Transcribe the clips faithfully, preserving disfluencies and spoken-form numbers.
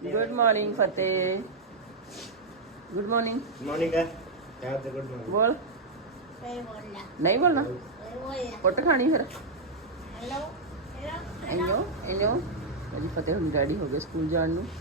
Good morning Fateh. Good morning. Morning है क्या होता है गुड मॉर्निंग? बोल। नहीं बोलना नहीं बोलना? नहीं बोलना कुट खानी फिर? हेलो हेलो इनो इनो अजी फतेह हम रेडी हो गए स्कूल जाने ਨੂੰ।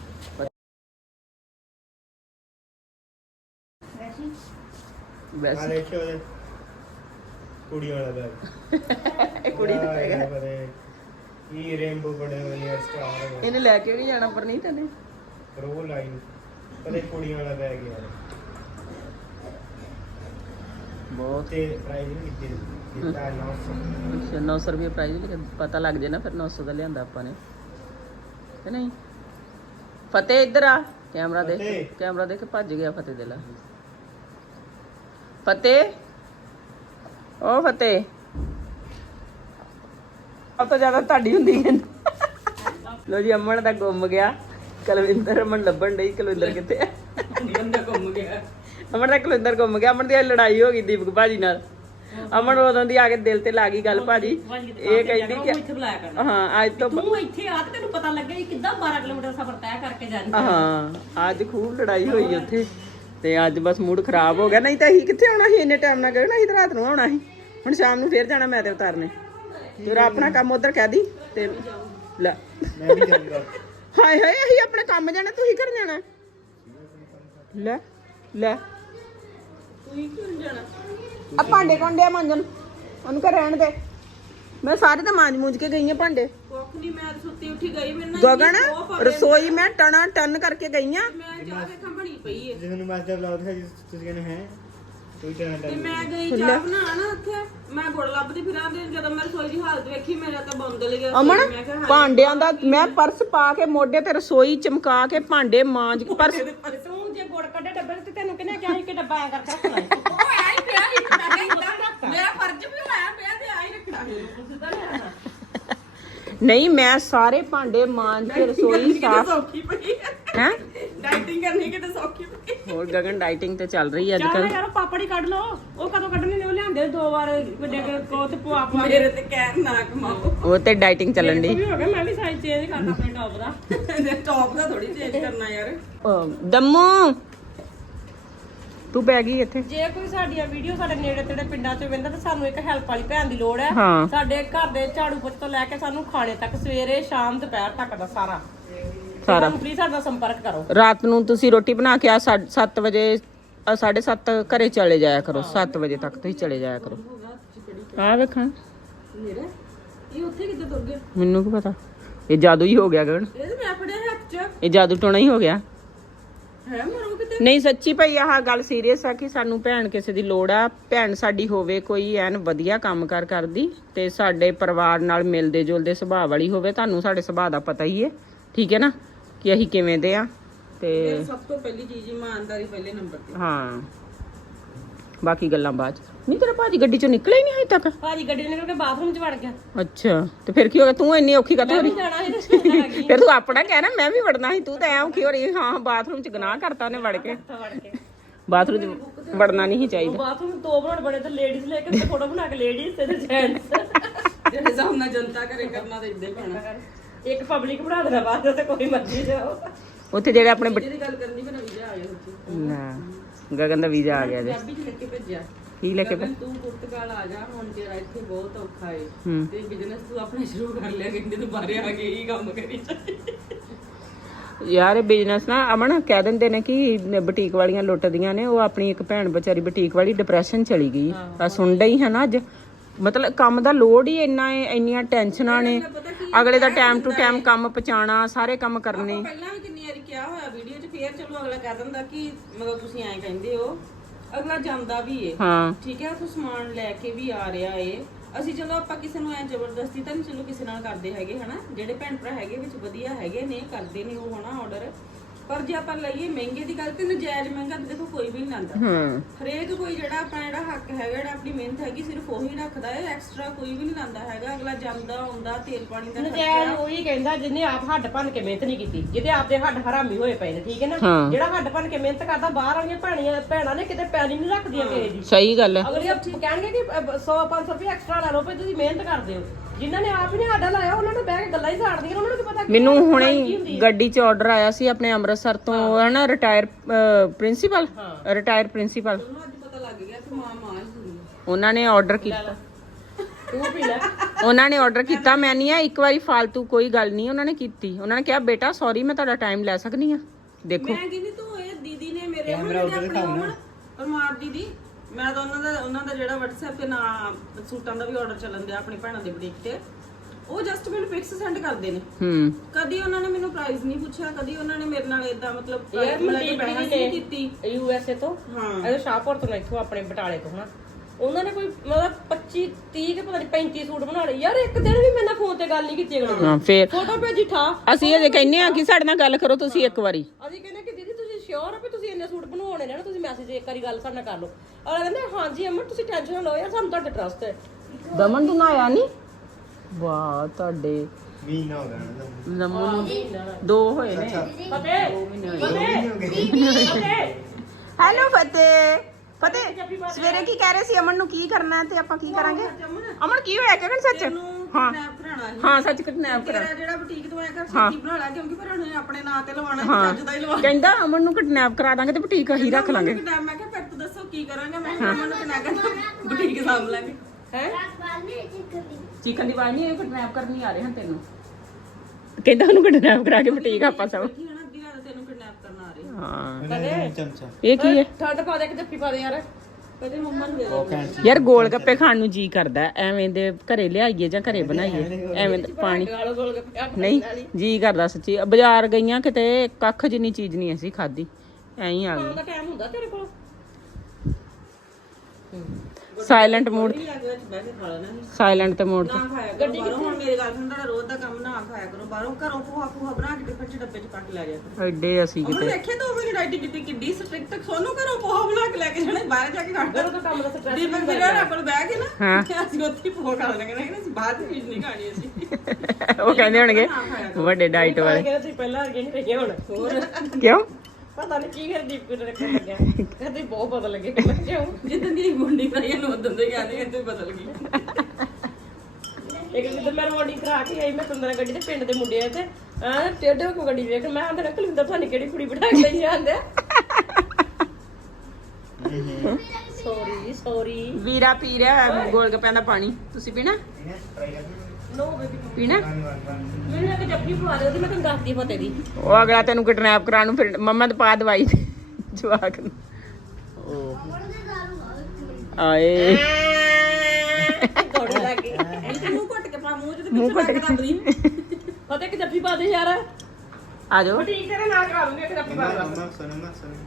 आ वैसे देखो कुड़ी वाला बैग ਇਹ ਕੁੜੀ ਤੇ ਪੈ ਗਿਆ। ये रेनबो बने हुए हैं स्टार ਇਹਨੇ ਲੈ ਕੇ ਵੀ ਜਾਣਾ ਪਰ ਨਹੀਂ ਤੈਨੇ। रो लाइन पहले कुड़ी वाला बैग यार ਬਹੁਤ ते प्राइस नहीं कितने कितना है नौ सौ ਅੱਛਾ नौ सौ ਰੁਪਏ ਪ੍ਰਾਈਸ ਲਿਖਿਆ ਪਤਾ ਲੱਗ ਜੇ ਨਾ ਫਿਰ नौ सौ ਦਾ ਲਿਆਂਦਾ ਆਪਾਂ ਨੇ ਕਿ ਨਹੀਂ। ਫਤਿਹ ਇੱਧਰ ਆ ਕੈਮਰਾ ਦੇਖ ਫਤਿਹ। ਕੈਮਰਾ ਦੇਖ ਕੇ ਭੱਜ ਗਿਆ ਫਤਿਹ ਦੇ ਲਾ। ਫਤਿਹ ਓ ਫਤਿਹ ਸਭ ਤੋਂ ਜ਼ਿਆਦਾ ਤੁਹਾਡੀ ਹੁੰਦੀ ਹੈ। ਲੋ ਜੀ ਅਮਨ ਦਾ ਗੁੰਮ ਗਿਆ ਕੁਲਵਿੰਦਰ ਅਮਨ ਲੱਭਣ ਡਈ ਕੁਲਵਿੰਦਰ ਕਿੱਥੇ ਆ? ਬੰਦਾ ਘੁੰਮ ਗਿਆ। ਅਮਨ ਦਾ ਕੁਲਵਿੰਦਰ ਗੁੰਮ ਗਿਆ। ਅਮਨ ਦੀ ਲੜਾਈ ਹੋ ਗਈ ਦੀਪਕ ਭਾਜੀ ਨਾਲ। ਅਮਨ ਉਦੋਂ ਦੀ ਆ ਕੇ ਦਿਲ ਤੇ ਲੱਗ ਗਈ ਗੱਲ ਭਾਜੀ ਇਹ ਕਹਿੰਦੀ ਕਿ ਇੱਥੇ ਬੁਲਾਇਆ ਕਰਨਾ। ਹਾਂ ਅੱਜ ਤੋਂ ਤੂੰ ਇੱਥੇ ਆ ਤੇ ਤੈਨੂੰ ਪਤਾ ਲੱਗਿਆ ਕਿ ਕਿੱਦਾਂ ਬਾਰਾਂ ਕਿਲੋਮੀਟਰ ਸਫ਼ਰ ਤੈਅ ਕਰਕੇ ਜਾਣੀ। ਹਾਂ ਅੱਜ ਖੂਬ ਲੜਾਈ ਹੋਈ ਉੱਥੇ ਤੇ ਅੱਜ ਬਸ ਮੂਡ ਖਰਾਬ ਹੋ ਗਿਆ। ਨਹੀਂ ਤਾਂ ਅਸੀਂ ਕਿੱਥੇ ਆਉਣਾ ਸੀ ਇੰਨੇ ਟਾਈਮ ਨਾਲ ਗਏ ਨਾ। ਅਸੀਂ ਤਾਂ ਰਾਤ ਨੂੰ ਆਉਣਾ ਸੀ। ਹੁਣ ਸ਼ਾਮ ਨੂੰ ਫੇਰ ਜਾਣਾ ਮੈਂ ਤੇ ਉਤਾਰਨੇ। ਤੇਰਾ ਆਪਣਾ ਕੰਮ ਉਧਰ ਕਹਿ ਦੀ ਤੇ ਲੈ मैं भी जाऊंगा ਹਾਏ ਹਾਏ ਅਸੀਂ ਆਪਣੇ ਕੰਮ ਜਾਣਾ ਤੁਸੀਂ ਘਰ ਜਾਣਾ। ਲੈ ਲੈ ਤੂੰ ਕਿਉਂ ਜਾਣਾ? ਆ ਭਾਂਡੇ ਕੌਣ ਡਿਆ ਮਾਂਜਣ? ਉਹਨੂੰ ਘਰ ਰਹਿਣ ਦੇ। ਮੈਂ ਸਾਰੇ ਤਾਂ ਮਾਂਜ ਮੂੰਜ ਕੇ ਗਈ ਆ ਭਾਂਡੇ। ਕੁੱਖ ਨਹੀਂ, ਮੈਂ ਤਾਂ ਸੁੱਤੀ ਉੱਠੀ ਗਈ। ਮੇਰੇ ਨਾਲ ਗਗਨ ਰਸੋਈ ਮੈਂ ਟਣਾ ਟਨ ਕਰਕੇ ਗਈ ਆ। ਮੈਂ ਚਾਹ ਵੇਖਾਂ ਬਣੀ ਪਈ ਏ जिन्होंने मास्टर ब्लॉग है ਤੁਸੀਂ ਕਹਿੰਦੇ ਹੈ ਕੋਈ ਤਰ੍ਹਾਂ ਤੇ ਦਾ ਮੈਂ ਗਈ ਚਾਹ ਬਣਾਉਣ ਉੱਥੇ। ਮੈਂ ਗੁੜ ਲੱਭਦੀ ਫਿਰਾਂ ਤੇ ਜਦੋਂ ਮੈਂ ਰਸੋਈ ਦੀ ਹਾਲਤ ਵੇਖੀ ਮੇਰਾ ਤਾਂ ਬੰਦਲ ਗਿਆ। ਅਮਨ ਮੈਂ ਕਿਹਾ ਭਾਂਡਿਆਂ ਦਾ ਮੈਂ ਪਰਸ ਪਾ ਕੇ ਮੋਢੇ ਤੇ ਰਸੋਈ ਚਮਕਾ ਕੇ ਭਾਂਡੇ ਮਾਂਜ ਕੇ ਪਰਸ ਤੂੰ ਜੇ ਗੁੜ ਕੱਢੇ ਡੱਬੇ ਤੇ ਤੈਨੂੰ ਕਿਹਨੇ ਕਿਹਾ ਸੀ ਕਿ ਡੱਬਾ ਐ ਕਰਕੇ ਰੱਖਣਾ ਸੀ? ਉਹ ਐ ਹੀ ਪਿਆ ਸੀ। ਮੈਂ ਕਿਹਾ ਏਦਾਂ ਮੇਰਾ ਫਰਜ਼ ਵੀ ਹੋਇਆ ਪਿਆ ਤੇ ਆ ਹੀ ਰੱਖਣਾ ਸੀ। ਸਿੱਧਾ ਲਿਆਣਾ ਨਹੀਂ ਮੈਂ ਸਾਰੇ ਭਾਂਡੇ ਮਾਂਜ ਕੇ ਰਸੋਈ ਸਾਫ਼ ਸੌਖੀ ਪਈ ਹੈ। ਡਾਈਟਿੰਗ ਕਰਨੀ ਕਿਤੇ ਸੌਖੀ ਪਈ। ਹੋਰ ਗਗਨ ਡਾਈਟਿੰਗ ਤੇ ਚੱਲ ਰਹੀ ਹੈ ਅੱਜ ਚੱਲ ਕੱਲ। ਯਾਰ ਪਾਪੜੀ ਕੱਢ ਲਓ। ਉਹ ਕਦੋਂ ਕੱਢਣੇ ਨੇ? ਉਹ ਲਿਆਂਦੇ ਦੋ ਵਾਰ ਵੱਡੇ ਕੋ ਤੇ ਪਵਾ ਪਵਾ ਮੇਰੇ ਤੇ ਕਹਿਰ ਨਾ ਕਮਾਓ। ਉਹ ਤੇ ਡਾਈਟਿੰਗ ਚੱਲਣ ਦੀ। ਵੀ ਹੋ ਗਿਆ। ਮੈਂ ਵੀ ਸਾਈਜ਼ ਚੇਂਜ ਕਰਨਾ ਆਪਣੇ ਟੌਪ ਦਾ। ਤੇ ਟੌਪ ਦਾ ਥੋੜੀ ਚੇਂਜ ਕਰਨਾ ਯਾਰ। ਦਮੂ ਤੂੰ ਬੈ ਗਈ ਇੱਥੇ। ਜੇ ਕੋਈ ਸਾਡੀਆਂ ਵੀਡੀਓ ਸਾਡੇ ਨੇੜੇ ਤੇੜੇ ਪਿੰਡਾਂ 'ਚ ਵੇਂਦਾ ਤਾਂ ਸਾਨੂੰ ਇੱਕ ਹੈਲਪ ਵਾਲੀ ਭੈਣ ਦੀ ਲੋੜ ਹੈ। ਹਾਂ। ਸਾਡੇ ਘਰ ਦੇ ਝਾੜੂ ਪੋਚੇ ਤੋਂ ਲੈ ਕੇ ਸਾਨੂੰ ਖਾਣੇ ਤੱਕ ਸਵੇਰੇ ਸ਼ਾਮ ਦੁਪਹਿਰ ਤੱਕ ਦਾ ਸਾਰਾ ਸਾਰਾ ਪਲੀਜ਼ ਸਾਡਾ ਸੰਪਰਕ ਕਰੋ। ਰਾਤ ਨੂੰ ਤੁਸੀਂ ਰੋਟੀ ਬਣਾ ਕੇ ਆ ਸੱਤ ਵਜੇ ਸਾਢੇ ਸੱਤ ਘਰੇ ਚਲੇ ਜਾਇਆ ਕਰੋ। ਸੱਤ ਵਜੇ ਤੱਕ ਤੁਸੀਂ ਚਲੇ ਜਾਇਆ ਕਰੋ। ਆ ਵੇਖਾਂ ਮੇਰੇ ਇਹ ਉੱਥੇ ਕਿੱਦਾਂ ਤੁਰ ਗਏ? ਮੈਨੂੰ ਕੀ ਪਤਾ। ਇਹ ਜਾਦੂ ਹੀ ਹੋ ਗਿਆ ਗਗਨ। ਇਹ ਤਾਂ ਮੈਂ ਫੜਿਆ ਹੱਥ 'ਚ ਇਹ ਜਾਦੂ ਟੋਣਾ ਹੀ ਹੋ ਗਿਆ। ਹੈ ਮਰੋ ਕਿਤੇ। ਨਹੀਂ ਸੱਚੀ ਭਾਈ ਆਹ ਗੱਲ ਸੀਰੀਅਸ ਆ ਕਿ ਸਾਨੂੰ ਭੈਣ ਕਿਸੇ ਦੀ ਲੋੜ ਆ। ਭੈਣ ਸਾਡੀ ਹੋਵੇ ਕੋਈ ਐਨ ਵਧੀਆ ਕੰਮ ਕਾਰ ਕਰਦੀ ਤੇ ਸਾਡੇ ਪਰਿਵਾਰ ਨਾਲ ਮਿਲਦੇ ਜੁਲਦੇ ਸੁਭਾਅ ਵਾਲੀ ਹੋਵੇ। ਤੁਹਾਨੂੰ ਸਾਡੇ ਸੁਭਾਅ ਦਾ ਪਤਾ ਹੀ ਹੈ ਠੀਕ ਹੈ ਨਾ ਕਿ ਅਸੀਂ ਕਿਵੇਂ ਦੇ ਆ ਤੇ ਸਭ ਤੋਂ ਪਹਿਲੀ ਚੀਜ਼ ਇਮਾਨਦਾਰੀ ਪਹਿਲੇ ਨੰਬਰ ਤੇ। ਹਾਂ ਬਾਕੀ ਗੱਲਾਂ ਬਾਅਦ ਚ। ਨਹੀਂ ਤੇਰਾ ਭਾਜੀ ਗੱਡੀ ਚੋਂ ਨਿਕਲਿਆ ਹੀ ਨਹੀਂ ਹਜੇ ਤੱਕ। ਭਾਜੀ ਗੱਡੀ ਨਿਕਲ ਕੇ ਬਾਥਰੂਮ 'ਚ ਵੜ ਗਿਆ। ਅੱਛਾ ਤੇ ਫਿਰ ਕੀ ਹੋ ਗਿਆ? ਤੂੰ ਇੰਨੀ ਔਖੀ ਕਾਹਤੋਂ ਹੋ ਮੈਂ ਰਹੀ? ਵੀ ਜਾਣਾ ਸੀ ਤੇ ਜਾਣਾ ਲੱਗੀ ਫਿਰ ਤੂੰ ਆਪਣਾ ਕਹਿ ਨਾ ਮੈਂ ਵੀ ਵੜਨਾ ਸੀ। ਤੂੰ ਤਾਂ ਐ ਔਖੀ ਹੋ ਰਹੀ। ਹਾਂ ਬਾਥਰੂਮ ਚ ਗੁਨਾਹ ਕਰਤਾ ਉਹਨੇ ਵੜ ਕੇ। ਵੜ ਕੇ ਬਾਥਰੂਮ ਚ ਵੜਨਾ ਨਹੀਂ ਸੀ ਚਾਹੀਦਾ। ਬਾਥਰੂਮ ਦੋ ਬਣਾਉਣ ਬੜੇ ਤੇ ਲੇਡੀਜ਼ ਲੈ ਕੇ ਫੋਟੋ ਬਣਾ ਕੇ ਲੇਡੀਜ਼ ਤੇ ਜੈਂਟਸ ਜਿਹੜੇ ਸਾਹਮਣੇ ਜਨਤਾ ਕਰੇ ਕਰਨਾ ਤੇ ਇੱਦਾਂ ਹੀ ਪੈਣਾ। ਇੱਕ ਪਬਲਿਕ ਬਣਾ ਦੇਣਾ ਬਾਅਦ ਤੇ ਕੋਈ ਮਰਜ਼ੀ ਜਾਓ। ਉੱਥੇ ਜਿਹੜੇ ਆਪਣੇ ਬੱਚੇ ਜਿਹਦੀ ਗੱਲ ਕਰਨੀ ਫਿਰ ਵੀਜ਼ਾ ਆ ਗਿਆ ਸੱਚੀ। ਨਾ ਗਗਨ ਦਾ ਵੀਜ਼ਾ ਆ ਗਿਆ ਜੀ। ਪੰਜਾਬੀ ਚ ਲਿਖ ਕੇ ਭੇਜਿਆ ਕੀ ਲੈ ਕੇ ਕਹਿੰਦੇ ਤੂੰ ਪੁਰਤਗਾਲ ਆ ਜਾ ਹੁਣ ਤੇਰਾ ਇੱਥੇ ਬਹੁਤ ਔਖਾ ਏ ਹੂੰ। ਤੇ ਬਿਜ਼ਨਸ ਤੂੰ ਆਪਣਾ ਸ਼ੁਰੂ ਕਰ ਲਿਆ। ਕਹਿੰਦੇ ਤੂੰ ਬਾਹਰ ਆ ਕੇ ਹੀ ਕੰਮ ਕਰੀ ਚੱਲ। ਯਾਰ ਇਹ ਬਿਜ਼ਨਸ ਨਾ ਅਮਨ ਕਹਿ ਦਿੰਦੇ ਨੇ ਕਿ ਬੁਟੀਕ ਵਾਲੀਆਂ ਲੁੱਟਦੀਆਂ ਨੇ। ਉਹ ਆਪਣੀ ਇੱਕ ਭੈਣ ਵਿਚਾਰੀ ਬੁਟੀਕ ਵਾਲੀ ਡਿਪਰੈਸ਼ਨ ਚਲੀ ਗਈ ਆ। ਸੁਣਦਾ ਹੀ ਹੈ ਨਾ ਅੱਜ। ਮਤਲਬ ਕੰਮ ਦਾ ਲੋਡ ਹੀ ਇੰਨਾ ਹੈ ਇੰਨੀਆਂ ਟੈਨਸ਼ਨਾਂ ਨੇ। ਅਗਲੇ ਦਾ ਟਾਈਮ ਟੂ ਟਾਈਮ ਕੰਮ ਪਹੁੰਚਾਉਣਾ ਸਾਰੇ ਕੰਮ ਕਰਨੇ। ਪਹਿਲਾਂ ਵੀ ਕਿੰਨੀ ਵਾਰੀ ਕਿਹਾ ਹੋਇਆ ਵੀਡੀਓ 'ਚ ਫੇਰ ਚਲੋ ਅਗਲਾ ਕਹਿ ਦਿੰਦਾ ਕਿ ਮਤਲਬ ਤੁਸੀਂ ਐਂ ਕਹਿੰਦੇ ਹੋ। ਅਗਲਾ ਜਾਂਦਾ ਵੀ ਏ ਹਾਂ ਠੀਕ ਹੈ। ਉੱਥੋਂ ਸਮਾਨ ਲੈ ਕੇ ਵੀ ਆ ਰਿਹਾ ਏ। ਅਸੀਂ ਚਲੋ ਆਪਾਂ ਕਿਸੇ ਨੂੰ ਐ ਜ਼ਬਰਦਸਤੀ ਤਾਂ ਨਹੀਂ ਚਲੋ ਕਿਸੇ ਨਾਲ ਕਰਦੇ ਹੈਗੇ ਹਨਾ। ਜਿਹੜੇ ਭੈਣ ਭਰਾ ਹੈਗੇ ਵਿੱਚ ਵਧੀਆ ਹੈਗੇ ਨੇ ਕਰਦੇ ਨੇ ਉਹ ਹਨਾ ਆਰਡਰ। ਪਰ ਜੇ ਆਪਾਂ ਲਈਏ ਮਹਿੰਗੇ ਦੀ ਗੱਲ ਤੇ ਨਜਾਇਜ਼ ਮਹਿੰਗਾ ਤੇ ਦੇਖੋ ਕੋਈ ਵੀ ਨਹੀਂ ਲਾਂਦਾ। ਹੂੰ ਹਰੇਕ ਕੋਈ ਜਿਹੜਾ ਆਪਣਾ ਜਿਹੜਾ ਹੱਕ ਹੈਗਾ ਜਿਹੜਾ ਆਪਣੀ ਮਿਹਨਤ ਹੈਗੀ ਸਿਰਫ ਉਹੀ ਰੱਖਦਾ ਹੈ। ਐਕਸਟਰਾ ਕੋਈ ਵੀ ਨਹੀਂ ਲਾਂਦਾ ਹੈਗਾ। ਅਗਲਾ ਜਾਂਦਾ ਆਉਂਦਾ ਤੇਲ ਪਾਣੀ ਦਾ ਨਜਾਇਜ਼ ਉਹੀ ਕਹਿੰਦਾ ਜਿਹਨੇ ਆਪ ਹੱਡ ਭੰਨ ਕੇ ਮਿਹਨਤ ਨਹੀਂ ਕੀਤੀ। ਜਿਹਦੇ ਆਪਦੇ ਹੱਡ ਹਰਾਮੀ ਹੋਏ ਪਏ ਨੇ ਠੀਕ ਹੈ ਨਾ। ਹਾਂ। ਜਿਹੜਾ ਹੱਡ ਭੰਨ ਕੇ ਮਿਹਨਤ ਕਰਦਾ ਬਾਹਰ ਵਾਲੀਆਂ ਭੈਣੀਆਂ ਭੈਣਾਂ ਨੇ ਕਿਤੇ ਪੈਣੀ ਨਹੀਂ ਰੱਖਦੀਆਂ ਕਿਸੇ ਦੀ। ਸਹੀ ਗੱਲ ਹੈ। ਅਗਲੇ ਕਹਿਣਗੇ ਕਿ ਸੌ ਪੰਜ ਸੌ ਰੁਪਏ ਐਕਸਟਰਾ ਲੈ ਲਓ ਭਈ ਤੁਸੀਂ ਮਿਹਨਤ ਕਰਦੇ ਹੋ ਜਿਨ੍ਹਾਂ ਨੇ ਆਪ ਹੀ ਨਹੀਂ ਸਾਡਾ ਲਾਇਆ ਉਹਨਾਂ ਨੇ ਬਹਿ ਕੇ ਗੱਲਾਂ ਹੀ ਸਾੜਦੀਆਂ ਉਹਨਾਂ ਨੂੰ ਕੀ ਪਤਾ ਮੈਨੂੰ ਹੁਣੇ ਹੀ ਗੱਡੀ 'ਚ ਆਰਡਰ ਆਇਆ ਸੀ ਆਪਣੇ ਅੰਮ੍ਰਿਤਸਰ ਤੋਂ ਹੈ ਨਾ ਰਿਟਾਇਰ ਪ੍ਰਿੰਸੀਪਲ ਰਿਟਾਇਰ ਪ੍ਰਿੰਸੀਪਲ ਉਹਨੂੰ ਅੱਜ ਪਤਾ ਲੱਗ ਗਿਆ ਕਿ ਮਾਂ ਮਾਂ ਹੀ ਹੁੰਦੀ ਹੈ। ਉਹਨਾਂ ਨੇ ਆਰਡਰ ਕੀਤਾ ਤੂੰ ਪੀ ਲੈ ਉਹਨਾਂ ਨੇ ਆਰਡਰ ਕੀਤਾ ਮੈਂ ਨਹੀਂ ਆ ਇੱਕ ਵਾਰੀ ਫालतू ਕੋਈ ਗੱਲ ਨਹੀਂ ਉਹਨਾਂ ਨੇ ਕੀਤੀ ਉਹਨਾਂ ਨੇ ਕਿਹਾ ਬੇਟਾ ਸੌਰੀ ਮੈਂ ਤੁਹਾਡਾ ਟਾਈਮ ਲੈ ਸਕਦੀ ਆ ਦੇਖੋ ਮੈਂ ਕਹਿੰਦੀ ਤੂੰ ਇਹ ਦੀਦੀ ਨੇ ਮੇਰੇ ਆਪਣੇ ਪਰਮਾਰ ਦੀਦੀ ਮੈਂ ਤਾਂ ਉਹਨਾਂ ਦਾ ਉਹਨਾਂ ਦਾ ਜਿਹੜਾ WhatsApp ਤੇ ਨਾ ਸੂਟਾਂ ਦਾ ਵੀ ਆਰਡਰ ਚੱਲਣ ਦਿਆ ਆਪਣੀ ਭੈਣਾਂ ਦੇ ਬੁਟੀਕ ਤੇ ਉਹ ਜਸਟ ਮੈਨੂੰ ਪਿਕਸ ਸੈਂਡ ਕਰਦੇ ਨੇ ਹੂੰ ਕਦੀ ਉਹਨਾਂ ਨੇ ਮੈਨੂੰ ਪ੍ਰਾਈਸ ਨਹੀਂ ਪੁੱਛਿਆ ਕਦੀ ਉਹਨਾਂ ਨੇ ਮੇਰੇ ਨਾਲ ਇਦਾਂ ਮਤਲਬ ਪ੍ਰਾਈਸ ਲੈ ਕੇ ਬਹਿਸ ਨਹੀਂ ਕੀਤੀ ਯੂ ਐਸ ਏ ਤੋਂ ਹਾਂ ਇਹ ਸ਼ਾਹਪੁਰ ਤੋਂ ਇੱਥੋਂ ਆਪਣੇ ਬਟਾਲੇ ਤੋਂ ਹਨਾ ਉਹਨਾਂ ਨੇ ਕੋਈ ਮਤਲਬ ਪੱਚੀ ਤੀਹ ਕਿ ਪਤਾ ਨਹੀਂ ਪੈਂਤੀ ਸੂਟ ਬਣਾ ਲਏ ਯਾਰ ਇੱਕ ਦਿਨ ਵੀ ਮੇਰੇ ਨਾਲ ਫੋਨ ਤੇ ਗੱਲ ਨਹੀਂ ਕੀਤੀ ਅਗਲੇ ਹਾਂ ਫੇਰ ਫੋਟੋ ਭੇਜੀ ਠਾ ਅਸੀਂ ਅਜੇ ਕਹਿੰਨੇ ਆ ਕਿ ਸਾਡੇ ਨਾਲ ਗੱਲ ਕਰੋ ਤੁਸੀਂ ਇੱਕ ਵਾਰੀ ਅਸੀਂ ਕਹਿੰਦੇ ਕਿ ਦੀਦੀ ਤੁਸੀਂ ਸ਼ੋਰ ਹੋ ਵੀ ਤੁਸੀਂ ਇੰਨੇ ਸੂਟ ਬਣਾਉਣੇ ਨੇ ਨਾ ਤੁਸੀਂ ਮੈਸੇਜ ਇੱਕ ਵਾਰੀ ਗੱਲ ਸਾਡੇ ਨਾਲ ਕਰ ਲਓ ਔਰ ਕਹਿੰਦੇ ਹਾਂਜੀ ਅਮਰ ਤੁਸੀਂ ਟੈਨਸ਼ਨ ਨਾ ਲਓ ਯਾਰ ਸਾਨੂੰ ਤੁਹਾਡੇ ਟਰਸਟ ਹੈ ਦਮਨ ਤੂੰ ਨਾ ਆਇਆ ਨਹੀਂ ਵਾਹ ਤੁਹਾਡੇ ਮਹੀਨਾ ਹੋ ਗਿਆ ਨਾ ਨਮੂ ਨੂੰ ਦੋ ਹੋਏ ਨੇ ਫਤਿਹ ਹੈਲੋ ਫਤਿਹ ਫਤਿਹ ਸਵੇਰੇ ਕੀ ਕਹਿ ਰਹੇ ਸੀ ਅਮਨ ਨੂੰ ਕੀ ਕਰਨਾ ਤੇ ਆਪਾਂ ਕੀ ਕਰਾਂਗੇ ਅਮਨ ਕੀ ਹੋਇਆ ਕਿਹਨ ਸੱਚ ਹਾਂ ਸਨੈਪ ਕਰਾਣਾ ਸੀ ਹਾਂ ਸੱਚ ਕਿਡਨੈਪ ਕਰਾ ਤੇਰਾ ਜਿਹੜਾ ਬੁਟੀਕ ਤੋਂ ਆਇਆ ਕਰ ਸਿੱਧੀ ਬਣਾ ਲੈ ਕਿਉਂਕਿ ਪਰ ਉਹਨੇ ਆਪਣੇ ਨਾਂ ਤੇ ਲਵਾਉਣਾ ਸੀ ਚੱਜ ਦਾ ਹੀ ਲਵਾ ਕਹਿੰਦਾ ਅਮਨ ਨੂੰ ਕਿਡਨੈਪ ਕਰਾ ਦਾਂਗੇ ਤੇ ਬੁਟੀਕ ਅਸੀਂ ਰੱਖ ਲਾਂਗੇ ਮੈਂ ਕਿਹਾ ਫਿਰ ਤੂੰ ਦੱਸੋ ਕੀ ਕਰਾਂਗੇ ਮੈਂ ਕਿਹਾ ਮੈਨੂੰ ਕਿਨਾ ਕਹਿੰਦਾ ਬੁਟੀਕ ਸਾਂਭ ਲਾਂਗੇ ਹੈ ਚਿਕਨ ਦੀ ਆਵਾਜ਼ ਨਹੀਂ ਇਹ ਕਿਡਨੈਪ ਕਰਨੀ ਆ ਰਹੇ ਹਨ ਤੈਨੂੰ ਕਹਿੰਦਾ ਉਹਨੂੰ ਕਿਡਨੈਪ ਕਰਾ ਕੇ ਬੁਟੀਕ ਆਪਾਂ ਸਭ ਕੀ ਹਣਾ ਅੱਧੀ ਰਾਤ ਤੈਨੂੰ ਕਿਡਨੈਪ ਕਰਨ ਆ ਰਹੇ ਹਾਂ ਚਮਚਾ ਇਹ ਕੀ ਹੈ ਠੰਡ ਪਾ ਦੇ ਕਿ ਜੱਫੀ ਪਾ ਦੇ ਯਾਰ ਕਦੇ ਮੰਮਾ ਨੂੰ ਦੇ ਉਹ ਕੈਂਟ ਯਾਰ ਗੋਲ ਗੱਪੇ ਖਾਣ ਨੂੰ ਜੀ ਕਰਦਾ ਐਵੇਂ ਦੇ ਘਰੇ ਲਿਆਈਏ ਜਾਂ ਘਰੇ ਬਣਾਈਏ ਐਵੇਂ ਦੇ ਪਾਣੀ ਗਾਲੋ ਗੋਲ ਕੇ ਨਹੀਂ ਜੀ ਕਰਦਾ ਸੱਚੀ ਬਾਜ਼ਾਰ ਗਈਆਂ ਕਿਤੇ ਕੱਖ ਜਿੰਨੀ ਚੀਜ਼ ਨਹੀਂ ਅਸੀਂ ਖਾਧੀ ਐਂ ਹੀ ਆ ਗਈ ਦਾ ਟਾਈਮ ਹੁੰਦਾ ਤੇਰੇ ਕੋਲ ਸਾਇਲੈਂਟ ਮੋਡ ਵੀ ਲੱਗ ਵਿੱਚ ਬਹਿ ਕੇ ਖਾ ਲੈਣਾ ਸੀ ਸਾਇਲੈਂਟ ਤੇ ਮੋਡ ਨਾ ਖਾਇਆ ਕਰੋ ਬਾਹਰੋਂ ਹੁਣ ਮੇਰੀ ਗੱਲ ਸੁਣ ਤੁਹਾਡਾ ਰੋਜ਼ ਦਾ ਕੰਮ ਨਾ ਖਾਇਆ ਕਰੋ ਬਾਹਰੋਂ ਘਰੋਂ ਪੋਹਾ ਪੋਹਾ ਬਣਾ ਕੇ ਟਿਫਨ ਚ ਡੱਬੇ ਚ ਪਾ ਕੇ ਲੈ ਜਾਇਆ ਕਰੋ ਐਡੇ ਅਸੀਂ ਉਹਨੇ ਕਿਤੇ ਦੇਖਿਆ ਤਾਂ ਉਹ ਮੇਰੀ ਡਾਈਟਿੰਗ ਕਿਤੇ ਕਿੱਡੀ ਸਟ੍ਰਿਕਟ ਸੋਨੂੰ ਘਰੋਂ ਪੋਹਾ ਬਣਾ ਕੇ ਲੈ ਕੇ ਜਾਣਾ ਬਾਹਰ ਜਾ ਕੇ ਖਾਣਾ ਉਹ ਤਾਂ ਕੰਮ ਦਾ ਸਟ੍ਰੈਸ ਦੀਪਕ ਵੀਰੇ ਨਾਲ ਕੋਲ ਬਹਿ ਕੇ ਹਾਂ। ਨਾ ਅਸੀਂ ਉੱਥੇ ਹੀ ਪੋਹਾ ਖਾ ਲੈਣਾ ਕਹਿੰਦੇ ਅਸੀਂ ਬਾਹਰ ਦੀ ਚੀਜ਼ ਨਹੀਂ ਖਾਣੀ ਅਸੀਂ ਉਹ ਕਹਿੰਦੇ ਹੋਣਗੇ ਵੱਡੇ ਡਾਈਟ ਵਾਲੇ ਕਹਿੰਦੇ ਤੁਸੀਂ ਪਹਿਲਾਂ ਅਰਗੇ ਨਹੀਂ ਰਹੇ ਹੁਣ ਹੋਰ ਕਿਉਂ ਪਤਾ ਨਹੀਂ ਕੀ ਕਰ ਦੀਪ ਕੁੜੇ ਰੱਖਣ ਲੱਗਿਆ ਕਹਿੰਦੇ ਬਹੁਤ ਪਤਾ ਲੱਗੇ ਕਿ ਬੱਚਿਓ ਜਿੱਦਾਂ ਦੀ ਮੁੰਡੀ ਕਰਾਈ ਨੂੰ ਉਦੋਂ ਦੇ ਕਹਿੰਦੇ ਕਿ ਬਦਲ ਗਈ ਇੱਕ ਜਦੋਂ ਮੈਂ ਰੋਡੀ ਕਰਾ ਕੇ ਆਈ ਮੈਂ ਤੁੰਦਰਾ ਗੱਡੀ ਤੇ ਪਿੰਡ ਦੇ ਮੁੰਡੇ ਆ ਤੇ ਆ ਟੇਡੇ ਕੋ ਗੱਡੀ ਵੇਖ ਮੈਂ ਆਂਦੇ ਨਾ ਕਲਿੰਦਰ ਤੁਹਾਨੂੰ ਕਿਹੜੀ ਕੁੜੀ ਬਿਠਾ ਕੇ ਲਈ ਜਾਂਦੇ ਸੌਰੀ ਸੌਰੀ ਵੀਰਾ ਪੀ ਰਿਹਾ ਗੋਲ ਗੱਪਿਆਂ ਦਾ ਪਾਣੀ ਤੁਸੀਂ ਪੀਣਾ ਟਰਾਈ ਕਰਨਾ ਨੋ ਬੇਬੀ ਪੀਣਾ ਵਨ ਵਨ ਵਨ ਮੈਨੂੰ ਇੱਕ ਜੱਫੀ ਪਵਾ ਦੇ ਉਹਦੀ ਮੈਂ ਤੁਹਾਨੂੰ ਦੱਸਦੀ ਫਤੇ ਦੀ ਉਹ ਅਗਲਾ ਤੈਨੂੰ ਕਿਡਨੈਪ ਕਰਾਉਣ ਨੂੰ ਫਿਰ ਮੰਮਾ ਤੇ ਪਾ ਦਵਾਈ ਤੇ ਜਵਾਕ ਨੂੰ ਆਏ ਦੌੜ ਲੱਗੇ ਇਹ ਮੂੰਹ ਘੁੱਟ ਕੇ ਪਾ ਮੂੰਹ ਚ ਤੇ ਪਿੱਛੇ ਲੱਗ ਦੱਬਦੀ ਫਤੇ ਇੱਕ ਜੱਫੀ ਪਾ ਦੇ ਯਾਰ ਆ ਜਾਓ ਠੀਕ ਤੇਰੇ ਨਾਲ ਕਰਾ ਲੂੰਗੀ ਇੱਕ ਜੱਫੀ ਪਾ ਮੰਮਾ ਦੇ ਮੰਮਾ ਸੁਣੋ ਨਾ ਸੁਣੋ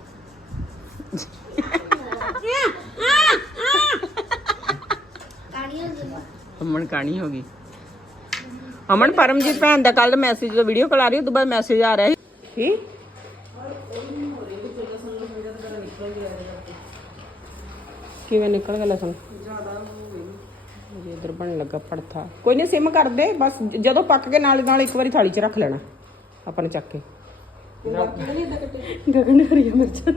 ਅਮਨ ਕਾਣੀ ਹੋ ਗਈ ਅਮਨ ਪਰਮਜੀਤ ਭੈਣ ਦਾ ਕੱਲ ਮੈਸੇਜ ਦਾ ਵੀਡੀਓ ਕਾਲ ਆ ਰਹੀ ਉਹ ਤੋਂ ਬਾਅਦ ਮੈਸੇਜ ਆ ਰਿਹਾ ਸੀ ਕੀ ਕਿਵੇਂ ਨਿਕਲ ਗਿਆ ਲਸਣ ਇਧਰ ਬਣ ਲੱਗਾ ਪੜਥਾ ਕੋਈ ਨਹੀਂ ਸਿਮ ਕਰ ਦੇ ਬਸ ਜਦੋਂ ਪੱਕ ਕੇ ਨਾਲ ਨਾਲ ਇੱਕ ਵਾਰੀ ਥਾਲੀ 'ਚ ਰੱਖ ਲੈਣਾ ਆਪਾਂ ਨੇ ਚੱਕ ਕੇ ਗਗਨ ਹਰੀਆ ਮਿਰਚਾਂ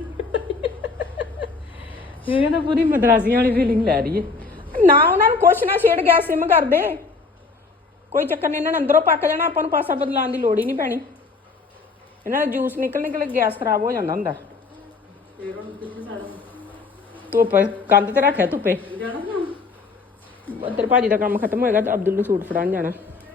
ਇਹ ਤਾਂ ਪੂਰੀ ਮਦਰਾਸੀਆਂ ਵਾਲੀ ਫੀਲਿੰਗ ਲੈ ਰਹੀ ਹੈ ਨਾ ਉਹਨਾਂ ਨੂੰ ਕੁਛ ਨਾ ਛੇੜ ਗੈਸ ਸਿਮ ਕਰ ਦੇ ਕੋਈ ਚੱਕਰ ਨਹੀਂ ਇਹਨਾਂ ਨੇ ਅੰਦਰੋਂ ਪੱਕ ਜਾਣਾ ਆਪਾਂ ਨੂੰ ਪਾਸਾ ਬਦਲਾਉਣ ਦੀ ਲੋੜ ਹੀ ਨਹੀਂ ਪੈਣੀ ਇਹਨਾਂ ਦਾ ਜੂਸ ਨਿਕਲ ਨਿਕਲ ਗੈਸ ਖਰਾਬ ਹੋ ਜਾਂਦਾ ਹੁੰਦਾ ਧੁੱਪ ਕੰਧ ਤੇ ਰੱਖਿਆ ਧੁੱਪੇ ਤੇਰੇ ਭਾਜੀ ਦਾ ਕੰਮ ਖਤਮ ਹੋਏਗਾ ਤਾਂ ਅਬਦੁੱਲ ਨੂੰ ਸੂਟ ਫੜਾਉਣ ਜਾਣਾ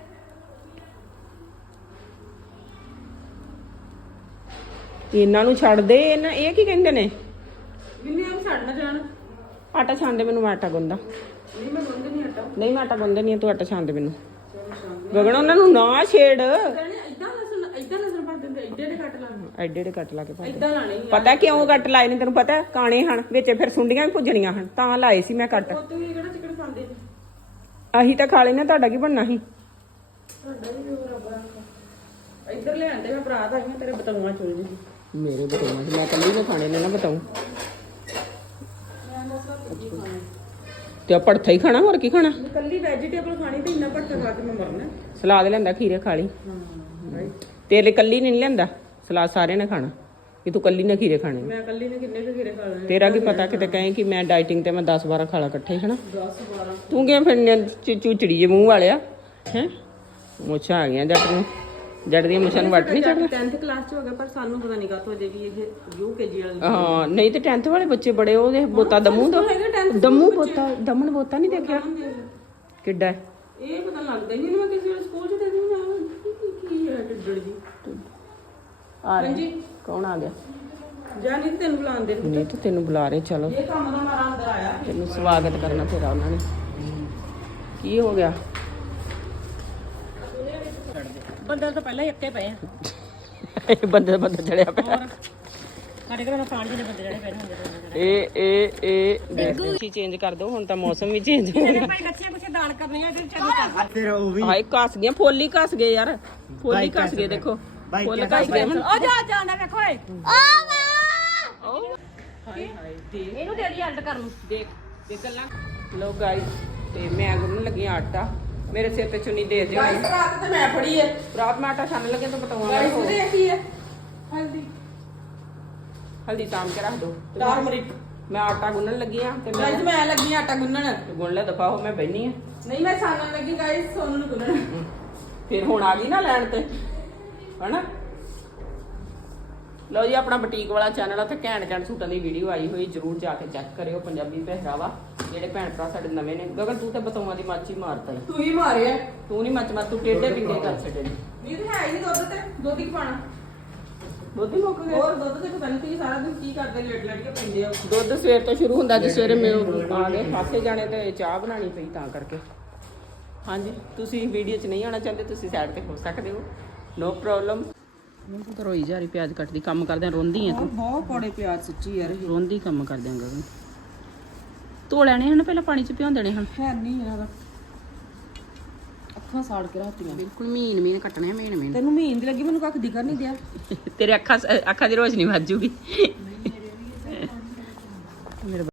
ਇਹਨਾਂ ਨੂੰ ਛੱਡ ਦੇ ਇਹਨਾਂ ਇਹ ਕੀ ਕਹਿੰਦੇ ਨੇ ਮੈਨੂੰ ਆਪ ਛੱਡ ਨਾ ਜਾਣ ਆਟਾ ਛਾਣ ਦੇ ਮੈਨੂੰ ਮੈਂ ਆਟਾ ਗੁੰਦਾ ਨਹੀਂ ਮੈਂ ਗੁੰਦ ਨਹੀਂ ਹਟਾ ਨਹੀਂ ਮੈਂ ਆਟਾ ਗੁੰਦਾ ਨਹੀਂ ਤੂੰ ਆਟਾ ਛਾਣ ਦੇ ਮੈਨੂੰ ਗਗਨ ਉਹਨਾਂ ਨੂੰ ਨਾ ਛੇੜ ਕਹਿੰਦੇ ਇਦਾਂ ਲਸਣ ਇਦਾਂ ਲਸਣ ਪਾ ਦਿੰਦੇ ਇੱਡੇ ਦੇ ਕੱਟ ਲਾ ਐਡੇ ਐਡੇ ਕੱਟ ਲਾ ਕੇ ਪਾ ਦੇ। ਇਦਾਂ ਲਾਣੇ ਪਤਾ ਕਿਉਂ ਕੱਟ ਲਾਏ ਨੇ ਤੈਨੂੰ ਪਤਾ ਕਾਣੇ ਹਨ ਵਿੱਚ ਫਿਰ ਸੁੰਡੀਆਂ ਵੀ ਭੁੱਜਣੀਆਂ ਹਨ ਤਾਂ ਲਾਏ ਸੀ ਮੈਂ ਕੱਟ ਉਹ ਵੀ ਕਿਹੜਾ ਚਿਕਨ ਖਾਂਦੇ ਨੇ ਅਸੀਂ ਤਾਂ ਖਾ ਲੈਨੇ ਤੁਹਾਡਾ ਕੀ ਬਣਨਾ ਸੀ ਤੁਹਾਡਾ ਵੀ ਬਰਾਬਰ ਇੱਧਰ ਲੈ ਆਂਦੇ ਮੈਂ ਭਰਾ ਤਾਂ ਮੈਂ ਤੇਰੇ ਬਤਾਉਂਗਾ ਚੁੱਲ ਜੀ ਮੇਰੇ ਬਤਾਉਂ ਮੈਂ ਕੱਲੀ ਨੇ ਖਾਣੇ ਨੇ ਨਾ ਬਤਾਉ ਤੇ ਆ ਭੜਥਾ ਹੀ ਖਾਣਾ ਹੋਰ ਕੀ ਖਾਣਾ ਮੈਂ ਕੱਲੀ ਵੈਜੀਟੇਬਲ ਖਾਣੀ ਤੇ ਇੰਨਾ ਭੜਥਾ ਖਾ ਕੇ ਮੈਂ ਮਰਨਾ ਸਲਾਦ ਲੈਂਦਾ ਖੀਰੇ ਖਾ ਲਈ ਤੇਰੇ ਲਈ ਕੱਲੀ ਨਹੀਂ ਲੈਂਦਾ ਸਲਾਦ ਸਾਰਿਆਂ ਨੇ ਖਾਣਾ ਕਿ ਤੂੰ ਕੱਲੀ ਨਾ ਖੀਰੇ ਖਾਣੇ ਮੈਂ ਇਕੱਲੀ ਨੇ ਕਿੰਨੇ ਕੁ ਖੀਰੇ ਖਾ ਲੈਣੇ ਤੇਰਾ ਕੀ ਪਤਾ ਕਿਤੇ ਕਹੇ ਕਿ ਮੈਂ ਡਾਈਟਿੰਗ ਤੇ ਮੈਂ ਦਸ ਬਾਰਾਂ ਖਾਲਾ ਇਕੱਠੇ ਹਨਾ ਦਸ ਬਾਰਾਂ ਤੂੰ ਕਿਵੇਂ ਫਿਰ ਚੂਚੜੀ ਜੇ ਮੂੰਹ ਵਾਲਿਆ ਹੈ ਮੁੱਛਾਂ ਆ ਗਈਆਂ ਜੱਟ ਨੂੰ ਜੱਟ ਦੀਆਂ ਮੁੱਛਾਂ ਨੂੰ ਵੱਟ ਨਹੀਂ ਚੜਨਾ tenth ਕਲਾਸ ਚ ਹੋ ਗਿਆ ਪਰ ਸਾਨੂੰ ਪਤਾ ਨਹੀਂ ਕਾਤੋਂ ਅਜੇ ਵੀ ਇਹ ਯੂਕੇਜੀ ਵਾਲੇ ਹਾਂ ਨਹੀਂ ਤੇ tenth ਵਾਲੇ ਬੱਚੇ ਬੜੇ ਉਹਦੇ ਬੋਤਾ ਦਮੂ ਦਾ ਦਮੂ ਬੋਤਾ ਦਮਨ ਬੋਤਾ ਨਹੀਂ ਦੇਖਿਆ ਕਿੱਡਾ ਹੈ? ਇਹ ਪਤਾ ਲੱਗਦਾ ਹੀ ਨਹੀਂ ਮੈਂ ਕਿਸੇ ਵੇਲੇ ਸਕੂਲ ਚ ਦੇਖਦੀ ਹਾਂ ਕੀ ਹੈ ਟਿੱਡੜ ਜੀ ਆ ਰਿਹਾ ਕੌਣ ਆ ਗਿਆ ਜਾਨੀ ਤੈਨੂੰ ਬੁਲਾਉਂਦੇ ਨੇ ਨਹੀਂ ਤੇ ਤੈਨੂੰ ਬੁਲਾ ਰਹੇ ਚਲੋ ਇਹ ਕੰਮ ਦਾ ਮਾਰਾ ਅੰਦਰ ਆਇਆ ਤੈਨੂੰ ਸਵਾਗਤ ਕਰਨਾ ਤੇਰਾ ਉਹਨਾਂ ਨੇ ਕੀ ਹੋ ਗਿਆ ਬੰਦੇ ਤਾਂ ਪਹਿਲਾਂ ਹੀ ਅੱਕੇ ਪਏ ਆ ਇਹ ਬੰਦੇ ਬੰਦਾ ਚੜਿਆ ਪਿਆ ਸਾਡੇ ਘਰ ਫਾਂਡ ਦੇ ਬੰਦੇ ਜਿਹੜੇ ਪਏ ਨੇ ਹੁੰਦੇ ਇਹ ਇਹ ਇਹ ਦੇਖੋ ਚੇਂਜ ਕਰ ਦੋ ਹੁਣ ਤਾਂ ਮੌਸਮ ਵੀ ਚੇਂਜ ਹੋ ਗਿਆ ਭਾਈ ਕੱਚੀਆਂ ਕੁਛ ਦਾਲ ਕਰਨੀਆਂ ਤੇ ਚੱਲ ਕਰ ਫਿਰ ਉਹ ਵੀ ਹਾਏ ਕੱਸ ਗਿਆ ਫੋਲੀ ਕੱਸ ਗਏ ਯਾਰ ਫੋਲੀ ਕੱਸ ਗਏ ਦੇਖੋ ਫੁੱਲ ਕੱਸ ਗਏ ਹੁਣ ਉਹ ਜਾ ਜਾਂਦਾ ਵੇਖੋ ਏ ਹਾਏ ਹਾਏ ਦੇਖ ਇਹਨੂੰ ਦੇ ਦੀ ਐਲਟ ਕਰਨ ਨੂੰ ਦੇਖ ਦੇਖ ਗੱਲਾਂ ਲੋ ਗਾਇਸ ਤੇ ਮੈਂ ਗੁੰਨਣ ਲੱਗੀ ਆਂ ਆਟਾ ਮੇਰੇ ਸਿਰ ਤੇ ਚੁੰਨੀ ਦੇ ਦਿਓ ਗਾਇਸ ਰਾਤ ਤੇ ਮੈਂ ਫੜੀ ਹੈ ਰਾਤ ਮੈਂ ਆਟਾ ਛਾਣਨ ਲੱਗੇ ਤਾਂ ਬਤਾਉਂਗਾ ਗਾਇਸ ਇਹ ਕੀ ਹੈ ਹਲਦੀ ਹਲਦੀ ਤਾਮ ਕੇ ਰੱਖ ਦੋ ਟਰਮਰਿਕ ਮੈਂ ਆਟਾ ਗੁੰਨਣ ਲੱਗੀ ਆਂ ਤੇ ਗਾਇਸ ਮੈਂ ਲੱਗੀ ਆਟਾ ਗੁੰਨਣ ਗੁੰਨ ਲੈ ਦਫਾ ਹੋ ਮੈਂ ਬੈਣੀ ਆ ਨਹੀਂ ਮੈਂ ਸਾਨਣ ਲੱਗੀ ਗਾਇਸ ਸੋਨੂੰ ਨੂੰ ਗੁੰਨਣ ਫਿਰ ਹੁਣ ਆ ਗਈ ਨਾ ਲੈਣ ਤੇ ਹਨਾ ਲਓ ਜੀ ਆਪਣਾ ਬੁਟੀਕ ਵਾਲਾ ਚੈਨਲ ਆ ਤੇ ਘੈਂਟ ਘੈਂਟ ਸੂਟਾਂ ਦੀ ਵੀਡੀਓ ਆਈ ਹੋਈ ਜਰੂਰ ਜਾ ਕੇ ਚੈੱਕ ਕਰਿਓ ਪੰਜਾਬੀ ਪਹਿਰਾਵਾ ਜਿਹੜੇ ਭੈਣ ਭਰਾ ਸਾਡੇ ਨਵੇਂ ਨੇ ਗਗਨ ਤੂੰ ਤੇ ਬਤੌਆਂ ਦੀ ਮਾਚੀ ਮਾਰਤਾ ਈ ਤੂੰ ਹੀ ਮਾਰਿਆ ਤੂੰ ਨਹੀਂ ਮੱਚ ਮੱਚ ਤੂੰ ਟੇਢੇ ਪਿੰਗੇ ਕਰ ਛੱਡੇ ਨੇ ਵੀਰ ਹੈ ਹੀ ਦੁੱਧ ਤੇ ਦੁੱਧ ਹੀ ਪਾਣਾ ਦੁੱਧ ਹੀ ਮੁੱਕ ਗਿਆ ਹੋਰ ਦੁੱਧ ਤੇ ਪਤਾ ਨਹੀਂ ਤੁਸੀਂ ਸਾਰਾ ਦਿਨ ਕੀ ਕਰਦੇ ਲੇਟ ਲੇਟ ਕੇ ਪੈਂਦੇ ਹੋ ਦੁੱਧ ਸਵੇਰ ਤੋਂ ਸ਼ੁਰੂ ਹੁੰਦਾ ਜੀ ਸਵੇਰੇ ਮੈਂ ਆ ਗਏ ਖਾਸੇ ਜਾਣੇ ਤੇ ਚਾਹ ਬਣਾਣੀ ਪਈ ਤਾਂ ਕਰਕੇ ਹਾਂਜੀ ਤੁਸੀਂ ਵੀਡੀਓ 'ਚ ਨਹੀਂ ਆਉਣਾ ਚਾਹੁੰਦੇ ਤੁਸੀਂ ਸਾਈਡ ਤੇ ਹੋ ਸਕਦੇ ਹੋ ਨੋ ਪ੍ਰੋਬਲਮ ਤੂੰ ਤਾਂ ਰੋਈ ਜਾ ਰਹੀ ਪਿਆਜ਼ ਕੱਟਦੀ ਕੰਮ ਕਰਦਿਆਂ ਰੋਂਦੀ ਆ ਤੂੰ ਬਹੁਤ ਕੋੜੇ ਪਿਆਜ਼ ਸੱਚੀ ਯਾਰ ਇਹ ਰੋਂਦੀ ਕੰਮ ਕਰਦਿਆਂ ਗਗਨ ਧੋ ਲੈਣੇ ਹਨ ਪਹਿਲਾਂ ਪਾਣੀ 'ਚ ਭਿਉਂ ਦੇਣੇ ਹਨ ਹੈ ਨਹੀਂ ਇਹਨਾਂ ਦਾ ਅੱਖਾਂ ਸਾੜ ਕੇ ਰੱਖਤੀਆਂ ਬਿਲਕੁਲ ਮੀਨ ਮੀਨ ਕੱਟਣੇ ਆ ਮੀਨ ਮੀਨ ਤੈਨੂੰ ਮਹੀਨ ਦੀ ਲੱਗੀ ਮੈਨੂੰ ਕੱਖ ਦਿਖਣ ਨਹੀਂ ਦਿਆ ਤੇਰੇ ਅੱਖਾਂ ਅੱਖਾਂ ਦੀ ਰੋਸ਼ਨੀ ਵੱਜ ਜੂਗੀ